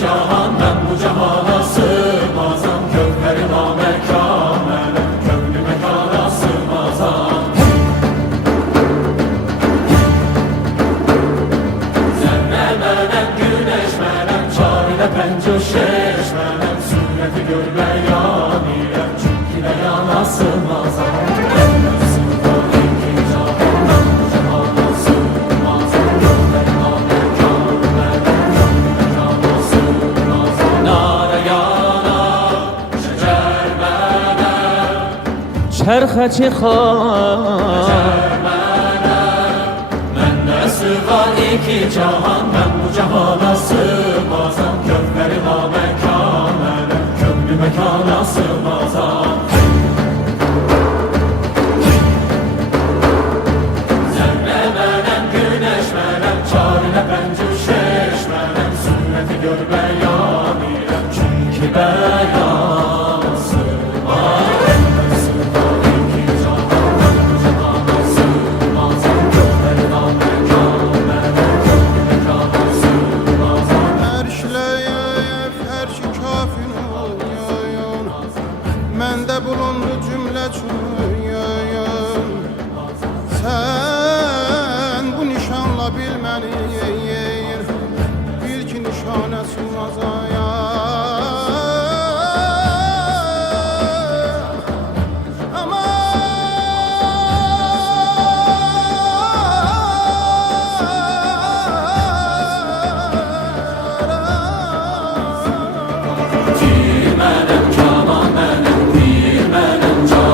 cahan ben bu cahana sığmazam. Kövheri namekamenem kövlü mekana sığmazam. Zerre menem güneş menem çarine penco şeş menem sureti görmeyan ile çünkü de yana sığmazam. Çərxə çıxar Məndə sığar iki cahan ben bu cahana sığmazam. Kövheri namekamenem kövlü mekana sığmazam. Zerre menem güneş menem çarine pencu şeş menem sureti görmeyan ile çünkü beyan sığmaz. Məndə bulundu cümlə çün. Sən bu nişanla bil məni, bil ki nişanə sığmazayam. Cimenem